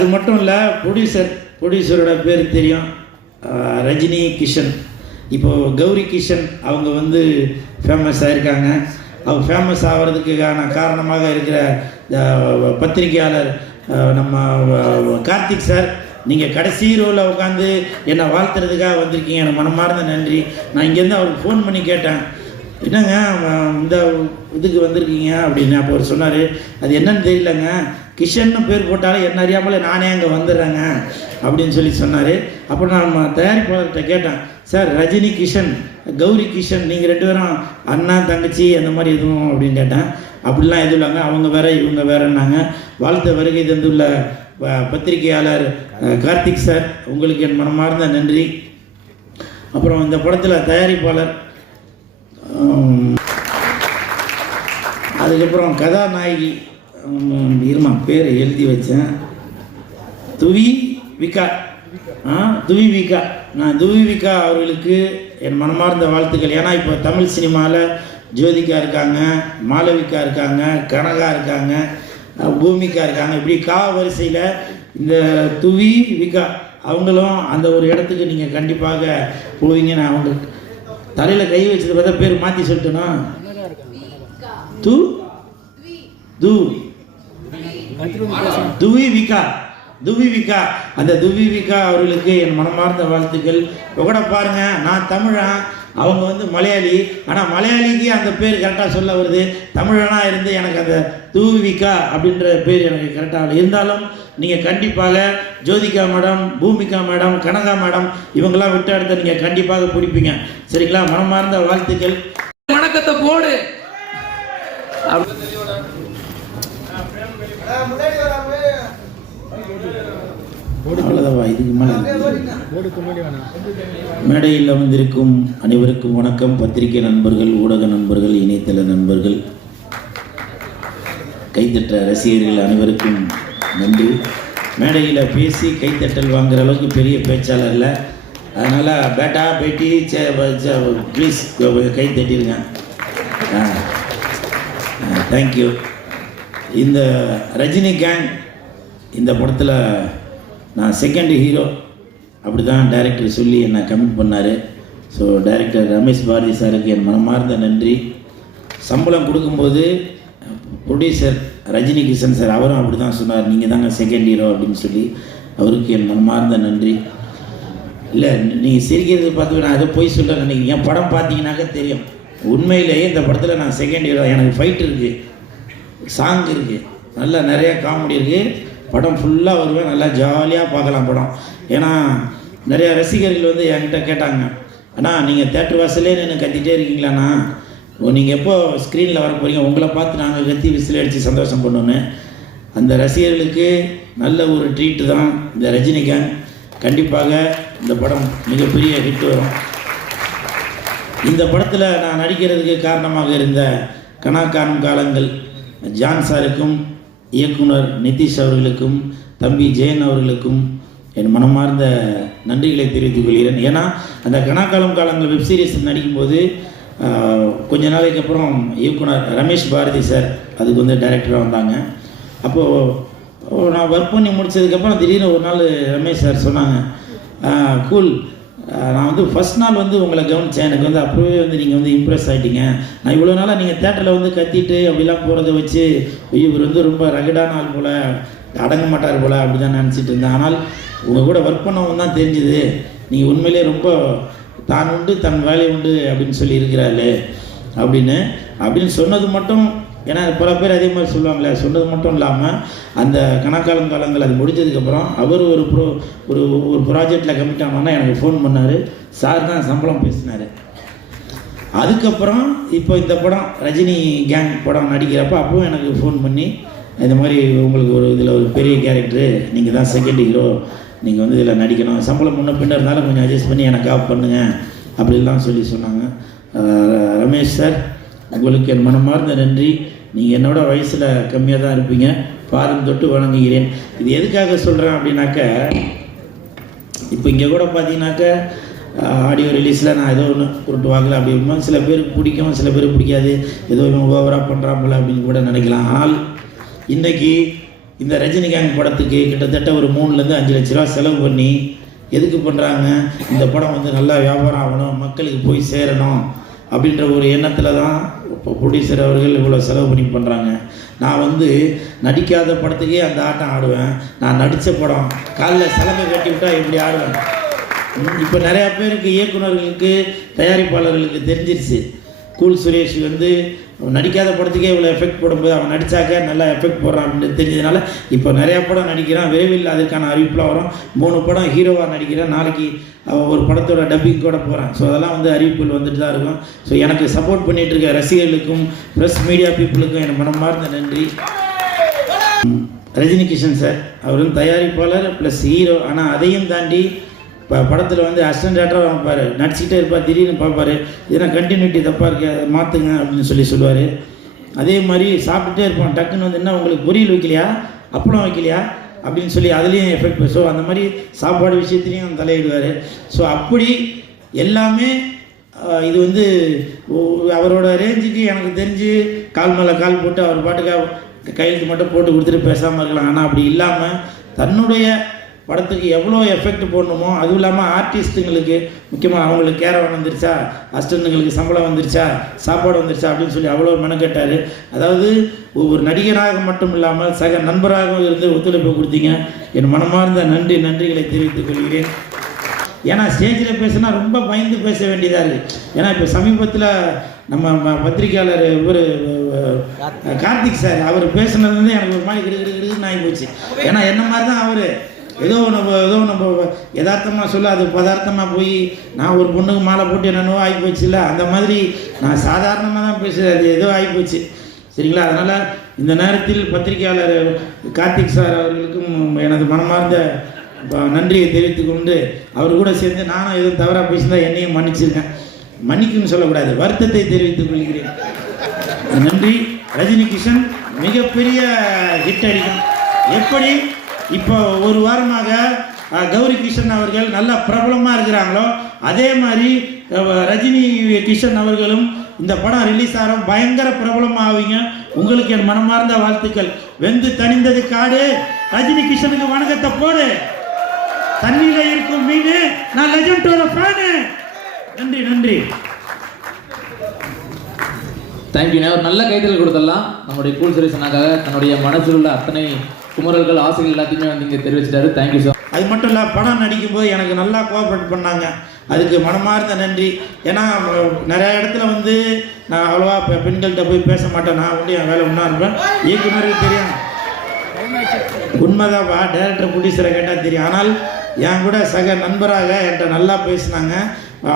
அது மட்டும் இல்லை, ப்ரொடியூசரோட பேர் தெரியும், ரஜினி கிஷன். இப்போது கௌரி கிஷன் அவங்க வந்து ஃபேமஸ் ஆகிருக்காங்க. அவங்க ஃபேமஸ் ஆகிறதுக்கான காரணமாக இருக்கிற பத்திரிகையாளர் நம்ம கார்த்திக் சார், நீங்கள் கடைசி ரோவில் உட்காந்து என்னை வாழ்த்துறதுக்காக வந்திருக்கீங்க. எனக்கு மனமார்ந்த நன்றி. நான் இங்கேருந்து அவருக்கு ஃபோன் பண்ணி கேட்டேன், என்னங்க இந்த இதுக்கு வந்திருக்கீங்க அப்படின்னு. அப்போ அவர் சொன்னார், அது என்னன்னு தெரியலங்க, கிஷன்னு பேர் போட்டாலும் என்ன அறியாமல் நானே அங்கே வந்துடுறேங்க அப்படின்னு சொன்னார். அப்புறம் நான் தயாரிப்பாளர்கிட்ட கேட்டேன், சார் ரஜினி கிஷன், கௌரி கிஷன், நீங்கள் 2 பேரும் அண்ணா தங்கச்சி அந்த மாதிரி எதுவும் அப்படின்னு கேட்டேன். அப்படிலாம் எதுவும் இல்லைங்க, அவங்க வேற இவங்க வேறன்னாங்க. வாழ்த்த வருகை தந்துள்ள பத்திரிகையாளர் கார்த்திக் சார், உங்களுக்கு என் மனமார்ந்த நன்றி. அப்புறம் இந்த படத்தில் தயாரிப்பாளர், அதுக்கப்புறம் கதாநாயகி, இருமா பேர் எழுதி வச்சேன், துவி விகா. நான் துவி விகா அவர்களுக்கு என் மனமார்ந்த வாழ்த்துக்கள். ஏன்னா இப்போ தமிழ் சினிமாவில் ஜோதிகா இருக்காங்க, மாளவிகா இருக்காங்க, கனகா இருக்காங்க, பூமிகா இருக்காங்க. இப்படி வரிசையில் இந்த துவி விகா அவங்களும் அந்த ஒரு இடத்துக்கு நீங்கள் கண்டிப்பாக போவீங்க. நான் அவங்க தலையில் கை வச்சது பார்த்தா பேர் மாற்றி சொல்லிட்டேன்னா, துவி விகா அந்த துவி விகா அவர்களுக்கு என் மனமார்ந்த வாழ்த்துக்கள். இப்போ கூட பாருங்கள், நான் தமிழன், அவங்க வந்து மலையாளி. ஆனால் மலையாளிக்கு அந்த பேர் கரெக்டாக சொல்ல வருது. தமிழனாக இருந்து எனக்கு அந்த துவிவிகா அப்படின்ற பேர் எனக்கு கரெக்டாக இருந்தாலும் நீங்கள் கண்டிப்பாக Jyothika madam, Bhumika madam, Kanaka madam இவங்கெல்லாம் விட்டு எடுத்த நீங்கள் கண்டிப்பாக பிடிப்பீங்க. சரிங்களா? மனமார்ந்த வாழ்த்துக்கள். வணக்கத்தை போடு. இதுக்கு மேடையில் அமர்ந்திருக்கும் அனைவருக்கும் வணக்கம். பத்திரிகை நண்பர்கள், ஊடக நண்பர்கள், இணையதள நண்பர்கள், கைத்தட்ட ரசிகர்கள் அனைவருக்கும் நன்றி. மேடையில் பேசி கைத்தட்டல் வாங்குற அளவுக்கு பெரிய பேச்சாளர் இல்லை, அதனால் பேட்டா பேட்டி ப்ளீஸ் கை தட்டிடுங்க. தேங்க்யூ. இந்த ரஜினி கேங் இந்த படத்தில் நான் செகண்ட் ஹீரோ அப்படி தான் டைரக்டர் சொல்லி என்னை கமிட் பண்ணார். ஸோ டைரக்டர் ரமேஷ் பாரதி சாருக்கு என் மனமார்ந்த நன்றி. சம்பளம் கொடுக்கும்போது ப்ரொடியூசர் ரஜினி கிஷன் சார் அவரும் அப்படி தான் சொன்னார், நீங்கள் தாங்க செகண்ட் ஹீரோ அப்படின்னு சொல்லி. அவருக்கு என் மனமார்ந்த நன்றி. இல்லை, நீங்கள் சிரிக்கிறது பார்த்து நான் அதை போய் சொல்கிறேன் நினைக்கிறேன். என் படம் பார்த்தீங்கன்னாக்க தெரியும், உண்மையிலேயே இந்த படத்தில் நான் செகண்ட் ஹீரோ. எனக்கு ஃபைட் இருக்குது, சாங் இருக்குது, நல்லா நிறையா காமெடி இருக்குது. படம் ஃபுல்லாக வருவேன், நல்லா ஜாலியாக பார்க்கலாம் படம். ஏன்னா நிறையா ரசிகர்கள் வந்து என்கிட்ட கேட்டாங்க, அண்ணா நீங்கள் தேட்டர் வாசலே நின்று கத்திகிட்டே இருக்கீங்களாண்ணா, நீங்கள் எப்போ ஸ்க்ரீனில் வர போகிறீங்க, உங்களை பார்த்து நாங்கள் கத்தி விசில் அடித்து சந்தோஷம் பண்ணோன்னு. அந்த ரசிகர்களுக்கு நல்ல ஒரு ட்ரீட்டு தான் இந்த ரஜினிகாந்த். கண்டிப்பாக இந்த படம் மிகப்பெரிய ஹிட் வரும். இந்த படத்தில் நான் நடிக்கிறதுக்கு காரணமாக இருந்த கனாக்கானும் காலங்கள் ஜான் சாருக்கும், இயக்குனர் நிதிஷ் அவர்களுக்கும், தம்பி ஜெயன் அவர்களுக்கும் என் மனமார்ந்த நன்றிகளை தெரிவித்துக் கொள்கிறேன். ஏன்னா அந்த கனாக்காலம் காலங்கள் வெப் சீரிஸ் நடிக்கும்போது கொஞ்ச நாளைக்கு அப்புறம் இயக்குனர் ரமேஷ் பாரதி சார் அதுக்கு வந்து டைரக்டராக வந்தாங்க. அப்போது நான் ஒர்க் பண்ணி முடித்ததுக்கப்புறம் திடீர்னு ஒரு நாள் ரமேஷ் சார் சொன்னாங்க, கூல், நான் வந்து ஃபஸ்ட் நாள் வந்து உங்களை கவனித்தேன், எனக்கு வந்து அப்போவே வந்து நீங்கள் வந்து இம்ப்ரெஸ் ஆகிட்டீங்க. நான் இவ்வளோ நாளாக நீங்கள் தேட்டரில் வந்து கத்திட்டு அப்படிலாம் போகிறத வச்சு இவர் வந்து ரொம்ப ரகடான ஆள் போல், அடங்க மாட்டார் போல் அப்படி தான் நினச்சிட்டு இருந்தேன். ஆனால் உங்கள் கூட ஒர்க் பண்ணவும் தான் தெரிஞ்சுது, நீங்கள் உண்மையிலே ரொம்ப தான் உண்டு தன் வேலை உண்டு அப்படின்னு சொல்லி இருக்கிறாரு அப்படின்னு சொன்னது மட்டும். ஏன்னா பல பேர் அதே மாதிரி சொல்லுவாங்களே, சொன்னது மட்டும் இல்லாமல் அந்த கணக்காலம் காலங்கள் அது முடிஞ்சதுக்கப்புறம் அவர் ஒரு ப்ராஜெக்டில் கமிட் ஆனோன்னா எனக்கு ஃபோன் பண்ணார். சார் தான் சம்பளம் பேசினார். அதுக்கப்புறம் இப்போ இந்த படம் ரஜினி கேங் படம் நடிக்கிறப்போ அப்பவும் எனக்கு ஃபோன் பண்ணி, இந்த மாதிரி உங்களுக்கு ஒரு இதில் ஒரு பெரிய கேரக்டரு, நீங்கள் தான் செகண்ட் ஹீரோ, நீங்கள் வந்து இதில் நடிக்கணும், சம்பளம் முன்ன பின்ன இருந்தாலும் கொஞ்சம் அட்ஜஸ்ட் பண்ணி எனக்கு ஆஃப் பண்ணுங்கள் அப்படிலாம் சொன்னாங்க. ரமேஷ் சார், உங்களுக்கு என் மனமார்ந்த நன்றி. நீங்கள் என்னோட வயசில் கம்மியாக தான் இருப்பீங்க, பாதம் தொட்டு வணங்குகிறேன். இது எதுக்காக சொல்கிறேன் அப்படின்னாக்க, இப்போ இங்கே கூட பார்த்தீங்கன்னாக்க ஆடியோ ரிலீஸில் நான் ஏதோ ஒன்று உருட்டு வாங்கல அப்படி இருக்கும்போது சில பேருக்கு பிடிக்கும், சில பேருக்கு பிடிக்காது, ஏதோ இவன் ஓவராக பண்ணுறான் போல அப்படின்னு கூட நினைக்கலாம். ஆனால் இன்றைக்கி இந்த ரஜினிகாந்த் படத்துக்கு கிட்டத்தட்ட ஒரு 3 5 லட்ச ரூபா செலவு பண்ணி எதுக்கு பண்ணுறாங்க, இந்த படம் வந்து நல்லா வியாபாரம் ஆகணும், மக்களுக்கு போய் சேரணும் அப்படின்ற ஒரு எண்ணத்தில் தான் இப்போ ப்ரொடியூசர் அவர்கள் இவ்வளோ செலவு பண்ணி பண்ணுறாங்க. நான் வந்து நடிக்காத படத்துக்கே அந்த ஆட்டம் ஆடுவேன். நான் நடித்த படம் காலைல சலங்கை கட்டி விட்டால் எப்படி ஆடுவேன். இப்போ நிறையா பேருக்கு, இயக்குநர்களுக்கு, தயாரிப்பாளர்களுக்கு தெரிஞ்சிருச்சு. கூல் சுரேஷ் வந்து நடிக்காத படத்துக்கே இவ்வளோ எஃபெக்ட் போடும்போது அவன் நடித்தாக்க நல்லா எஃபெக்ட் போடுறான் அப்படின்னு தெரிஞ்சதுனால இப்போ நிறையா படம் நடிக்கிறான். விரைவில் அதற்கான அறிவிப்புலாம் வரும். 3 படம் ஹீரோவாக நடிக்கிறேன். நாளைக்கு ஒரு படத்தோட டப்பிங் கூட போகிறேன். ஸோ அதெல்லாம் வந்து அறிவிப்புகள் வந்துட்டு தான் இருக்கும். ஸோ எனக்கு சப்போர்ட் பண்ணிகிட்டு இருக்க ரசிகர்களுக்கும் ப்ரெஸ் மீடியா பீப்புளுக்கும் எனக்கு மனமார்ந்த நன்றி. ரஜினி கிஷன் சார் அவர் வந்து தயாரிப்பாளர் ப்ளஸ் ஹீரோ. ஆனால் அதையும் தாண்டி இப்போ படத்தில் வந்து அசிஸ்டன்ட் டேரக்டராக வைப்பார், நடிச்சுக்கிட்டே இருப்பார். திடீர்னு பார்ப்பார், இதெல்லாம் கண்டினியூட்டி தப்பாக இருக்கு, அதை மாற்றுங்க அப்படின்னு சொல்லுவார். அதே மாதிரி சாப்பிட்டுட்டே இருப்போம். டக்குன்னு வந்து என்ன உங்களுக்கு பொரியல் வைக்கலையா, அப்பளம் வைக்கலையா அப்படின்னு சொல்லி அதுலேயும் எஃபெக்ட். ஸோ அந்த மாதிரி சாப்பாடு விஷயத்துலையும் தலையிடுவார். ஸோ அப்படி எல்லாமே இது வந்து அவரோட ரேஞ்சுக்கு எனக்கு தெரிஞ்சு கால் மேலே கால் போட்டு அவர் பாட்டுக்காக கையெழுத்து மட்டும் போட்டு கொடுத்துட்டு பேசாமல் இருக்கலாம். ஆனால் அப்படி இல்லாமல் தன்னுடைய படத்துக்கு எவ்வளோ எஃபெக்ட் போடணுமோ, அதுவும் இல்லாமல் ஆர்டிஸ்ட்டுங்களுக்கு முக்கியமாக அவங்களுக்கு கேரவன் வந்துருச்சா, அசிஸ்டண்ட்டுங்களுக்கு சம்பளம் வந்துருச்சா, சாப்பாடு வந்துருச்சா அப்படின்னு சொல்லி அவ்வளோ மெனக்கட்டார். அதாவது ஒரு நடிகராக மட்டும் இல்லாமல் சக நண்பராகவும் இருந்து ஒத்துழைப்பு கொடுத்தீங்க. என் மனமார்ந்த நன்றிகளை தெரிவித்துக் கொள்கிறேன். ஏன்னா ஸ்டேஜில் பேசினா ரொம்ப பயந்து பேச வேண்டியதாக இருக்குது. ஏன்னா இப்போ சமீபத்தில் நம்ம பத்திரிகையாளர் இவர் கார்த்திக் சார் அவர் பேசுனது வந்து எனக்கு ஒரு மாதிரி கிடுன்னு ஆகி போச்சு. ஏன்னா என்ன மாதிரி தான் அவர் ஏதோ நம்ம யதார்த்தமாக சொல்ல அது பதார்த்தமாக போய் நான் ஒரு பொண்ணுக்கு மாலை போட்டு என்னென்னவோ ஆகி போச்சு இல்லை, அந்த மாதிரி நான் சாதாரணமாக தான் பேசுகிறேன். அது ஏதோ ஆகிப்போச்சு சரிங்களா. அதனால் இந்த நேரத்தில் பத்திரிகையாளர் கார்த்திக் சார் அவர்களுக்கும் எனது மனமார்ந்த நன்றியை தெரிவித்துக் கொண்டு அவர் கூட சேர்ந்து நானும் எதுவும் தவறாக பேசியிருந்தால் என்னையும் மன்னிச்சிருக்கேன். மன்னிக்குன்னு சொல்லக்கூடாது, வருத்தத்தை தெரிவித்துக் கொள்கிறேன். நன்றி. ரஜினி கிஷன் மிகப்பெரிய ஹிட் அடிக்கும். எப்படி இப்போ ஒரு வாரமாக கௌரி கிஷன் அவர்கள் நல்ல பிரபலமாக இருக்கிறாங்களோ அதே மாதிரி ரஜினி கிஷன் அவர்களும் இந்த படம் ரிலீஸ் ஆகும் பயங்கர பிரபலமாகுவீங்க. உங்களுக்கு என் மனமார்ந்த வாழ்த்துக்கள். வெந்து தணிந்தது காடு, ரஜினி கிஷனுக்கு வணக்கத்தை போடு. தண்ணியில இருக்கும் மீன், நான் லெஜெண்டோட ஃபேனு. நன்றி. தேங்க்யூ. ஒரு நல்ல கைதல் கொடுத்துடலாம். நம்முடைய கூல் சுரேஷனாக தன்னுடைய மனசில் உள்ள அத்தனை குமரல்கள் ஆசைகள் எல்லாத்தையுமே வந்து இங்கே தெரிவிச்சிட்டாரு. Thank you sir. அது மட்டும் இல்லை, படம் நடிக்கும்போது எனக்கு நல்லா கோஆப்ரேட் பண்ணாங்க. அதுக்கு மனமார்ந்த நன்றி. ஏன்னா நிறைய இடத்துல வந்து நான் அவ்வளோவா பெண்கள்கிட்ட போய் பேச மாட்டேன். நான் வந்து என் வேலை ஒன்றா இருப்பேன். இயக்குனருக்கு தெரியும், உண்மைதான்ப்பா. டைரக்டர் ப்ரொடியூசரை கேட்டால் தெரியும். ஆனால் என் கூட சக நண்பராக என்கிட்ட நல்லா பேசினாங்க.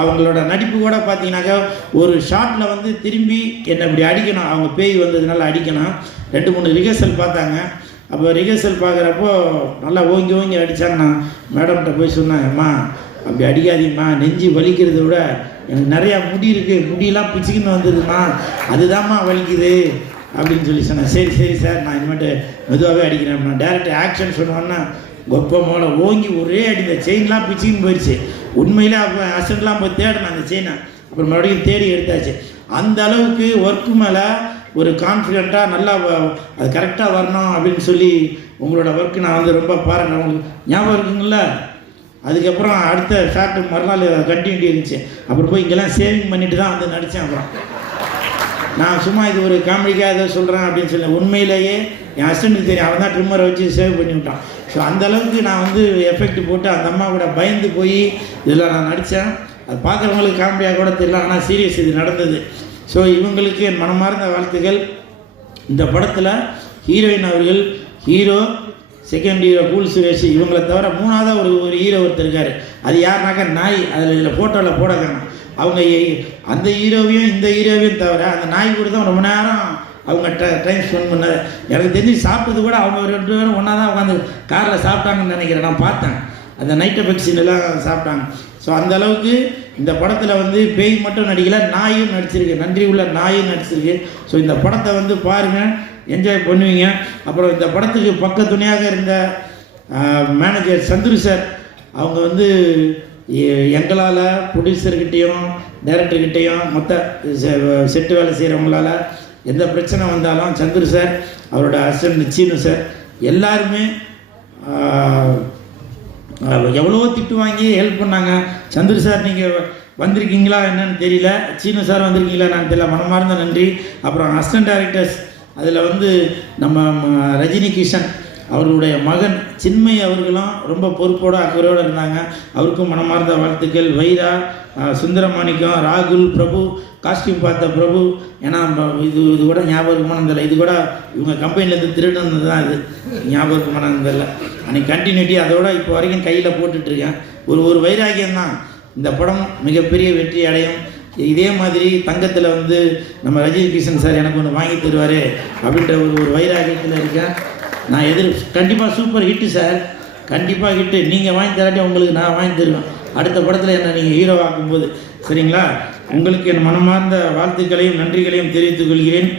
அவங்களோட நடிப்பு கூட பார்த்தீங்கன்னாக்கா ஒரு ஷாட்டில் வந்து திரும்பி என்னை இப்படி அடிக்கணும், அவங்க பேய் வந்ததுனால அடிக்கணும். 2-3 ரிஹர்சல் பார்த்தாங்க. அப்போ ரிஹர்சல் பார்க்குறப்போ நல்லா ஓங்கி அடித்தாங்க. நான் மேடம்கிட்ட போய் சொன்னேன், அம்மா அப்படி அடிக்காதீங்கம்மா, நெஞ்சு வலிக்கிறத விட எனக்கு நிறையா முடி இருக்குது, முடியெல்லாம் பிச்சுக்கின்னு வந்ததும்மா, அதுதான்மா வலிக்குது அப்படின்னு சொல்லி சொன்னேன். சரி சார், நான் இனிமேட்டு மெதுவாகவே அடிக்கிறேன். நான் டேரக்டர் ஆக்ஷன் சொன்னோன்னா கொப்ப மேலே ஓங்கி ஒரே அடி, இந்த செயின்லாம் பிச்சுக்கின்னு போயிடுச்சு. உண்மையிலே அப்போ அசன்ட்லாம் போய் தேடினேன் அந்த செயினை. அப்புறம் மறுபடியும் தேடி எடுத்தாச்சு. அந்த அளவுக்கு ஒர்க்கு மேலே ஒரு கான்ஃபிடெண்ட்டாக நல்லா அது கரெக்டாக வரணும் அப்படின்னு சொல்லி உங்களோட ஒர்க்கு நான் வந்து ரொம்ப பாருங்கள். உங்களுக்கு ஞாபகம் இருக்குங்கள. அதுக்கப்புறம் அடுத்த ஷார்ட்டு மறுநாள் கண்டினியூட்டி இருந்துச்சு. அப்புறம் போய் இங்கெல்லாம் சேவிங் பண்ணிட்டு தான் வந்து நடித்தேன். அப்புறம் நான் சும்மா இது ஒரு காமெடிக்காக ஏதோ சொல்கிறேன் அப்படின்னு சொல்லி உண்மையிலேயே என் ஹஸ்பண்டுக்கு தெரியும். அவன் தான் ட்ரிம்மரை வச்சு சேவ் பண்ணி விட்டான். ஸோ அந்தளவுக்கு நான் வந்து எஃபெக்ட் போட்டு அந்த அம்மா கூட பயந்து போய் இதில் நான் நடித்தேன். அது பார்க்குறவங்களுக்கு காமெடியாக கூட தெரியல, ஆனால் சீரியஸ் இது நடந்தது. ஸோ இவங்களுக்கு என் மனமார்ந்த வாழ்த்துக்கள். இந்த படத்தில் ஹீரோயின் அவர்கள், hero, second hero cool Suresh, இவங்களை தவிர 3ஆவதாக ஒரு ஹீரோ ஒருத்தர் இருக்கார். அது யாருனாக்கா நாய். அதில் இதில் ஃபோட்டோவில் போடக்காங்க. அவங்க அந்த ஹீரோவையும் இந்த ஹீரோவையும் தவிர அந்த நாய் கூட தான் ரொம்ப நேரம் அவங்க டைம் ஸ்பெண்ட் பண்ணது. எனக்கு தெரிஞ்சு சாப்பிட்டது கூட அவங்க 2 பேரும் ஒன்றா தான் உட்காந்து காரில் சாப்பிட்டாங்கன்னு நினைக்கிறேன். நான் பார்த்தேன் அந்த நைட் எஃபெக்ட் சீனெல்லாம் சாப்பிட்டாங்க. ஸோ அந்த அளவுக்கு இந்த படத்தில் வந்து பேய் மட்டும் நடிக்கல, நாயும் நடிச்சிருக்கு, நன்றி உள்ள நாயும் நடிச்சிருக்கு. ஸோ இந்த படத்தை வந்து பாருங்கள், என்ஜாய் பண்ணுவீங்க. அப்புறம் இந்த படத்துக்கு பக்கத்துணையாக இருந்த மேனேஜர் சந்துரு சார், அவங்க வந்து எங்களால் ப்ரொடியூசர்கிட்டையும் டைரக்டர்கிட்டையும் மொத்த செட்டு வேலை செய்கிறவங்களால் எந்த பிரச்சனை வந்தாலும் சந்துரு சார், அவரோட அசிஸ்டன்ட் சீனு சார், எல்லாருமே எவ்வளவோ திட்டு வாங்கி ஹெல்ப் பண்ணாங்க. சந்திர சார் நீங்கள் வந்திருக்கீங்களா என்னன்னு தெரியல, சீனு சார் வந்திருக்கீங்களா என்னன்னு தெரியல, மனமார்ந்த நன்றி. அப்புறம் அசிஸ்டன்ட் டைரக்டர்ஸ், அதில் வந்து நம்ம ரஜினி கிஷன் அவர்களுடைய மகன் சின்மய் அவர்களும் ரொம்ப பொறுப்போடு அக்கறையோடு இருந்தாங்க. அவருக்கும் மனமார்ந்த வாழ்த்துக்கள். வைரா, சுந்தரமாணிக்கம், ராகுல், பிரபு, காஸ்டியூம் பார்த்த பிரபு, ஏன்னா இது கூட ஞாபகமானதில்லை, இது கூட இவங்க கம்பெனிலேருந்து திருடுனது தான், இது ஞாபகமானதில்லை. அன்றைக்கி கண்டினியூட்டி அதோட இப்போ வரைக்கும் கையில் போட்டுட்ருக்கேன். ஒரு வைராகியம் தான். இந்த படம் மிகப்பெரிய வெற்றி அடையும். இதே மாதிரி தங்கத்தில் வந்து நம்ம ரஜினி கிஷன் சார் எனக்கு ஒன்று வாங்கி தருவார் அப்படின்ற ஒரு வைராகியத்தில் இருக்கேன். நான் கண்டிப்பாக சூப்பர் ஹிட்டு சார், கண்டிப்பாக ஹிட்டு. நீங்கள் வாங்கி தராட்டி உங்களுக்கு நான் வாங்கி தருவேன் அடுத்த படத்தில் என்ன நீங்கள் ஹீரோ ஆக்கும்போது. சரிங்களா? உங்களுக்கு என் மனமார்ந்த வாழ்த்துக்களையும் நன்றிகளையும் தெரிவித்துக் கொள்கிறேன்.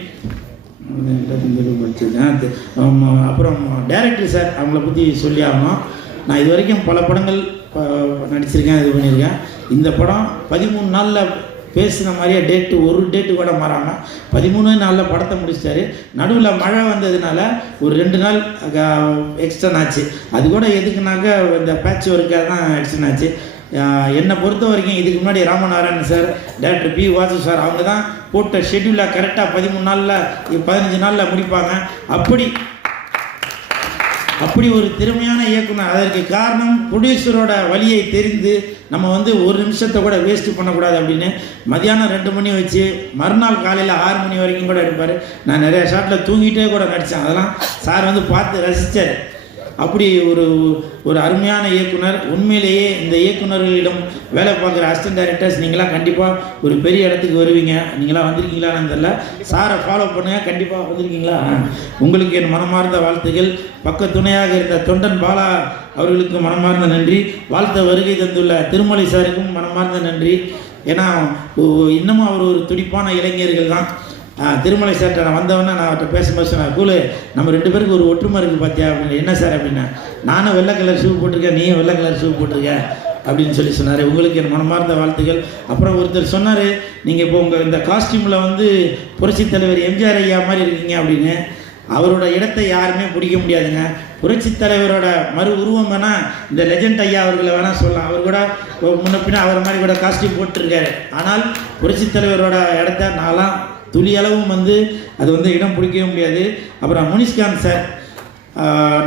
அப்புறம் டைரக்டர் சார், அவங்கள பற்றி சொல்லி ஆகணும். நான் இது வரைக்கும் பல படங்கள் நடிச்சிருக்கேன், இது பண்ணியிருக்கேன். இந்த படம் 13 நாளில் பேசின மாதிரியே ஒரு டேட்டு கூட மாறாமல் 13 நாளில் படத்தை முடிச்சிட்டாரு. நடுவில் மழை வந்ததுனால ஒரு 2 நாள் எக்ஸ்டன் ஆச்சு. அது கூட எதுக்குனாக்க இந்த பேட்ச் ஒர்க்காக தான் எக்ஸ்டன் ஆச்சு. என்னை பொறுத்த வரைக்கும் இதுக்கு முன்னாடி Ramanarayanan sir, director P Vasu sir, அவங்க தான் போட்ட ஷெட்யூலில் கரெக்டாக 13 நாளில் 15 நாளில் முடிப்பாங்க. அப்படி ஒரு திறமையான இயக்குனர். அதற்கு காரணம் ப்ரொடியூசரோட வழியை தெரிந்து நம்ம வந்து ஒரு நிமிஷத்தை கூட வேஸ்ட்டு பண்ணக்கூடாது அப்படின்னு மதியானம் 2 மணி வச்சு மறுநாள் காலையில் 6 மணி வரைக்கும் கூட எடுப்பார். நான் நிறைய ஷாட்டில் தூங்கிட்டே கூட நடித்தேன். அதெல்லாம் சார் வந்து பார்த்து ரசித்தார். அப்படி ஒரு அருமையான இயக்குனர். உண்மையிலேயே இந்த இயக்குனர்களிடம் வேலை பார்க்குற அசிஸ்டன்ட் டைரக்டர்ஸ் நீங்களாம் கண்டிப்பாக ஒரு பெரிய இடத்துக்கு வருவீங்க. நீங்களாம் வந்திருக்கீங்களான்னு தெரியல, சாரை ஃபாலோ பண்ணுங்கள். கண்டிப்பாக வந்திருக்கீங்களா? உங்களுக்கு என் மனமார்ந்த வாழ்த்துக்கள். பக்க துணையாக இருந்த தொண்டன் பாலா அவர்களுக்கு மனமார்ந்த நன்றி. வாழ்த்த வருகை தந்துள்ள திருமலை சாருக்கும் மனமார்ந்த நன்றி. ஏன்னா இன்னமும் அவர் ஒரு துடிப்பான இளைஞர்கள் தான். திருமலை சார்கிட்ட நான் வந்தவொடனே நான் அவர்கிட்ட பேசும்போது சொன்னேன், கூலு நம்ம 2 பேருக்கு ஒரு ஒற்றுமை இருக்குது பார்த்தியா அப்படின்னு. என்ன சார் அப்படின்னா, நானும் வெள்ளை கலர் ஷூ போட்டிருக்கேன், நீயும் வெள்ளை கலர் ஷூ போட்டிருக்க அப்படின்னு சொல்லி சொன்னார். உங்களுக்கு என் மனமார்ந்த வாழ்த்துக்கள். அப்புறம் ஒருத்தர் சொன்னார், நீங்கள் இப்போ உங்கள் இந்த காஸ்டியூமில் வந்து புரட்சித் தலைவர் எம்ஜிஆர் ஐயா மாதிரி இருக்கீங்க அப்படின்னு. அவரோட இடத்தை யாருமே பிடிக்க முடியாதுங்க. புரட்சித் தலைவரோட மறு உருவம் வேணால் இந்த லெஜண்ட் ஐயா அவர்களை வேணால் சொல்லலாம். அவர் கூட முன்ன பின்ன அவர் மாதிரி கூட காஸ்டியூம் போட்டிருக்காரு. ஆனால் புரட்சித் தலைவரோட இடத்த நான்லாம் துளி அளவும் வந்து அது வந்து இடம் பிடிக்கவே முடியாது. அப்புறம் முனிஷ்காந்த் சார்,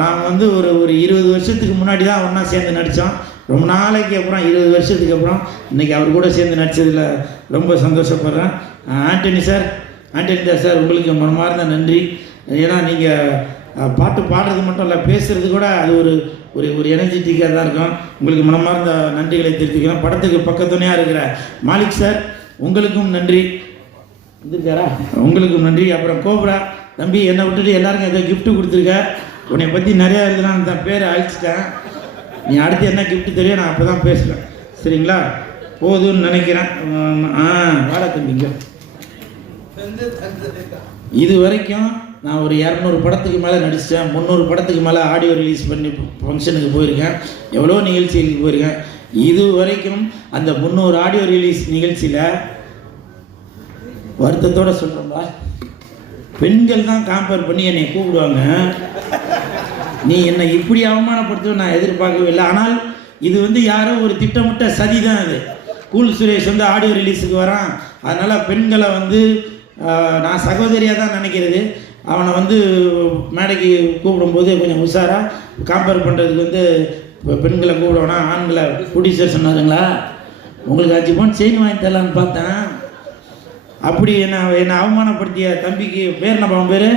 நான் வந்து ஒரு 20 வருஷத்துக்கு முன்னாடி தான் ஒன்றா சேர்ந்து நடித்தோம். ரொம்ப நாளைக்கு அப்புறம் 20 வருஷத்துக்கு அப்புறம் இன்றைக்கி அவர் கூட சேர்ந்து நடித்ததில் ரொம்ப சந்தோஷப்படுறேன். ஆண்டனி சார், உங்களுக்கு மனமார்ந்த நன்றி. ஏன்னா நீங்கள் பாட்டு பாடுறது மட்டும் இல்லை, பேசுகிறது கூட அது ஒரு எனர்ஜெட்டிக்காக தான் இருக்கும். உங்களுக்கு மனமார்ந்த நன்றிகளை தெரிவிக்கிறேன். படத்துக்கு பக்கத்துணையாக இருக்கிற மாலிக் சார், உங்களுக்கும் நன்றி. வந்துருக்காரா? உங்களுக்கும் நன்றி. அப்புறம் கோப்ரா தம்பி, என்னை விட்டுட்டு எல்லாருக்கும் ஏதோ கிஃப்ட்டு கொடுத்துருக்க. உன்னை பற்றி நிறையா எழுதலாம், அந்த பேரை அழிச்சிட்டேன். நீ அடுத்து என்ன கிஃப்ட்டு தெரியும், நான் அப்போ தான் பேசுவேன். சரிங்களா? போதும்னு நினைக்கிறேன். வாடா தம்பிங்க. இது வரைக்கும் நான் ஒரு 200 படத்துக்கு மேலே நடித்தேன். 300 படத்துக்கு மேலே ஆடியோ ரிலீஸ் பண்ணி ஃபங்க்ஷனுக்கு போயிருக்கேன். எவ்வளோ நிகழ்ச்சிகளுக்கு போயிருக்கேன். இது வரைக்கும் அந்த 300 ஆடியோ ரிலீஸ் நிகழ்ச்சியில் வருத்தத்தோடு சொல்கிறோம்பா, பெண்கள் தான் காம்பேர் பண்ணி என்னை கூப்பிடுவாங்க. நீ என்னை இப்படி அவமானப்படுத்துவ நான் எதிர்பார்க்கவே இல்லை. ஆனால் இது வந்து யாரோ ஒரு திட்டமிட்ட சதி தான். அது கூல் சுரேஷ் வந்து ஆடியோ ரிலீஸுக்கு வரான், அதனால் பெண்களை வந்து நான் சகோதரியாக தான் நினைக்கிறது. அவனை வந்து மேடைக்கு கூப்பிடும்போது கொஞ்சம் உஷாராக காம்பேர் பண்ணுறதுக்கு வந்து பெண்களை கூப்பிடுவானா ஆண்களை ப்ரொடியூசர் சொன்னாருங்களா, உங்களுக்கு 5 பவுன் செயின் வாங்கி தரலான்னு பார்த்தேன். அப்படி என்னை அவமானப்படுத்திய தம்பிக்கு பேர் நம்ம அவன் பேர்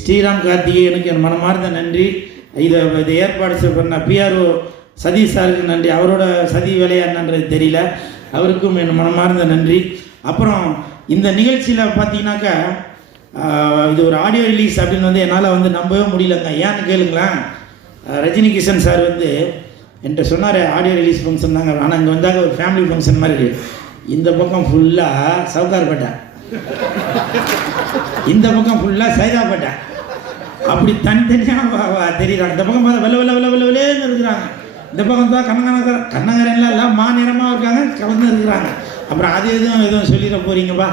ஸ்ரீராம் கார்த்திகேயனுக்கு என் மனமார்ந்த நன்றி. இதை ஏற்பாடு பண்ண பிஆர்ஓ சதீஷ் சாருக்கு நன்றி. அவரோட சதி வேலையா என்னன்றது தெரியல, அவருக்கும் என் மனமார்ந்த நன்றி. அப்புறம் இந்த நிகழ்ச்சியில் பார்த்தீங்கன்னாக்கா இது ஒரு ஆடியோ ரிலீஸ் அப்படின்னு வந்து என்னால் வந்து நம்பவே முடியலங்க. ஏன்னு கேளுங்களேன், ரஜினி கிஷன் சார் வந்து என்கிட்ட சொன்னார் ஆடியோ ரிலீஸ் ஃபங்க்ஷன் தாங்க, ஆனால் இங்கே வந்தாக்க ஒரு ஃபேமிலி ஃபங்க்ஷன் மாதிரி இருக்குது. இந்த பக்கம் ஃபுல்லாக சவுகார்பேட்டை, இந்த பக்கம் ஃபுல்லாக சைதாப்பேட்டை, அப்படி தனித்தனியாக தெரியுறாங்க. இந்த பக்கம் பார்த்தா வெள்ளேன்னு இருக்கிறாங்க, இந்த பக்கம் தான் கண்ணங்கரெல்லாம் எல்லாம் மாநிறமாக இருக்காங்க, கலந்து இருக்கிறாங்க. அப்புறம் அது எதுவும் சொல்லிட போகிறீங்கப்பா.